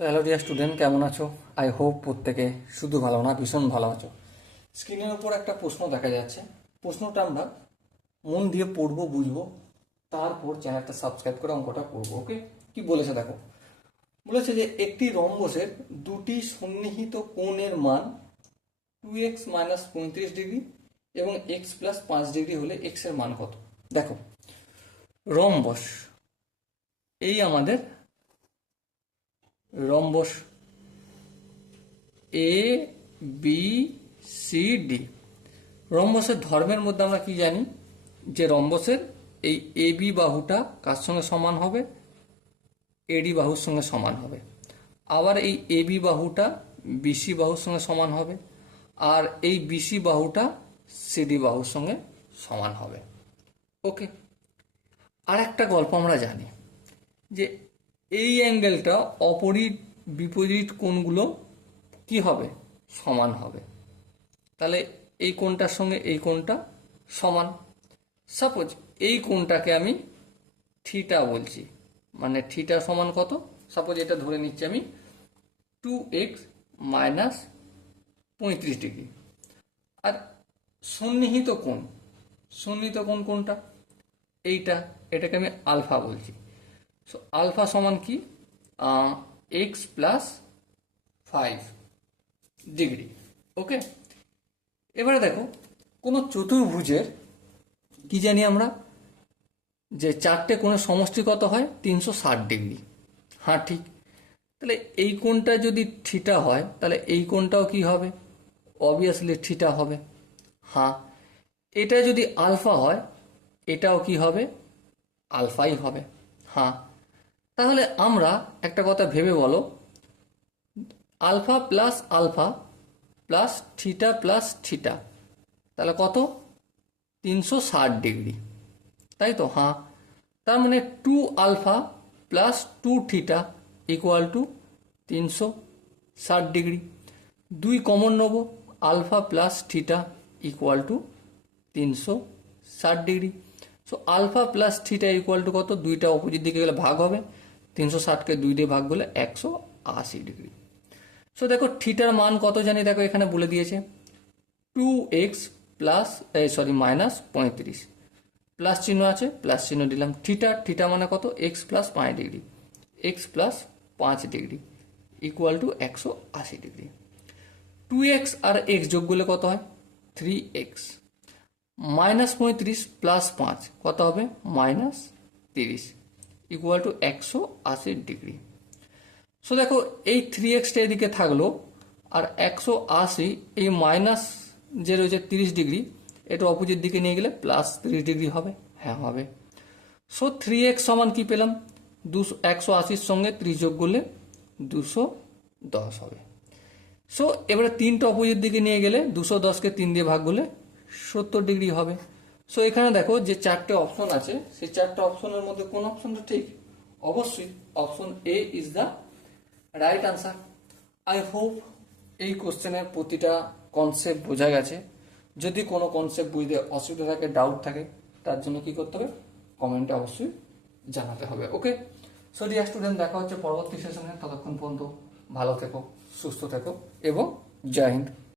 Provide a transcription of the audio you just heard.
তো hello dear student, কেমন আছো? আই হোপ প্রত্যেকে শুধু ভালো না, ভীষণ ভালো আছো। স্ক্রিনের উপর একটা প্রশ্ন দেখা যাচ্ছে। প্রশ্নটা আমরা মন দিয়ে পড়বো, বুঝবো, তারপর চ্যানেলটা সাবস্ক্রাইব করে অঙ্কটা করবো। ওকে, কি বলেছে দেখো। বলেছে যে একটি রম্বসের দুটি সন্নিহিত কোণের মান 2x-35 ডিগ্রি এবং x+5 ডিগ্রি হলে x এর মান কত। দেখো, রম্বস, এই আমাদের rhombus a b c d. রম্বসের ধর্মের মধ্যে আমরা কি জানি, যে রম্বসের এই এ বি বাহুটা কার সঙ্গে সমান হবে? এডি বাহুর সঙ্গে সমান হবে। আবার এই এ বি বাহুটা বিসি বাহুর সঙ্গে সমান হবে, আর এই বিসি বাহুটা সিডি বাহুর সঙ্গে সমান হবে। ওকে, আর একটা গল্প আমরা জানি যে এই অ্যাঙ্গেলটা অপরিট বিপরীত কোণগুলো কি হবে? সমান হবে। তাহলে এই কোণটার সঙ্গে এই কোণটা সমান। সাপোজ এই কোণটাকে আমি থিটা বলছি, মানে থিটা সমান কত? সাপোজ এটা ধরে নিচ্ছি আমি 2x-35 ডিগ্রি। আর সন্নিহিত কোণ, সন্নিহিত কোণ কোনটা? এইটা, এটাকে আমি আলফা বলছি। সো আলফা সমান কি? x+5 degree. ওকে, এবারে দেখো, কোনো চতুর্ভুজের কি জানি আমরা, যে চারটে কোণের সমষ্টি কত হয়? 360 ডিগ্রি। হ্যাঁ, ঠিক। তাহলে এই কোণটা যদি থিটা হয়, তাহলে এই কোণটাও কি হবে? অবভিয়াসলি থিটা হবে। হ্যাঁ, এটা যদি আলফা হয়, এটাও কি হবে? আলফাই হবে। হ্যাঁ, তাহলে আমরা একটা কথা ভেবে বলো, alpha plus alpha plus theta plus theta, তাহলে কত? 360 ডিগ্রি, তাই তো? হ্যাঁ, তার মানে 2 alpha plus 2 theta equal to 360 degree. দুই কমন নেব, alpha plus theta equal to 360 degree. So alpha plus theta equal to কত? দুইটা অপোজিট দিকে গেলে ভাগ হবে, 360কে 2 দিয়ে ভাগ করলে 180 ডিগ্রি। সো দেখো থিটার মান কত জানি, দেখো এখানে বলে দিয়েছে 2x প্লাস -35, প্লাস চিহ্ন আছে, প্লাস চিহ্ন দিলাম। থিটা, থিটা মানে কত? x+5 degree, x+5 degree equal to 180 degree. 2x আর x যোগ করলে কত হয়? 3x। -35 প্লাস 5 কত হবে? -30 ইকুয়াল টু 180 ডিগ্রি। সো দেখো, এই 3xটা এদিকে থাকলো, আর 180 এই মাইনাস যে রয়েছে 30 ডিগ্রি, এটা অপোজিট দিকে নিয়ে গেলে +30 ডিগ্রি হবে। হ্যাঁ, হবে। সো 3x সমান কি পেলাম? 180-র সঙ্গে 30 যোগ করলে 210 হবে। সো এবারে তিনটা অপোজিট দিকে নিয়ে গেলে 210কে 3 দিয়ে ভাগ করলে 70 ডিগ্রি হবে। সো এখানে দেখো যে চারটে অপশন আছে, সেই চারটে অপশনের মধ্যে কোন অপশনটা ঠিক? অবশ্যই option A is the right answer. I hope এই কোশ্চেনের প্রতিটা কনসেপ্ট বোঝা গেছে। যদি কোনো কনসেপ্ট বুঝতে অসুবিধা থাকে, ডাউট থাকে, তার জন্য কি করতে হবে? কমেন্টে অবশ্যই জানাতে হবে। ওকে, সো ডিয়ার স্টুডেন্ট, দেখা হচ্ছে পরবর্তী সেশনে। ততক্ষণ পর্যন্ত ভালো থেকো, সুস্থ থেকো এবং জয় হিন্দ।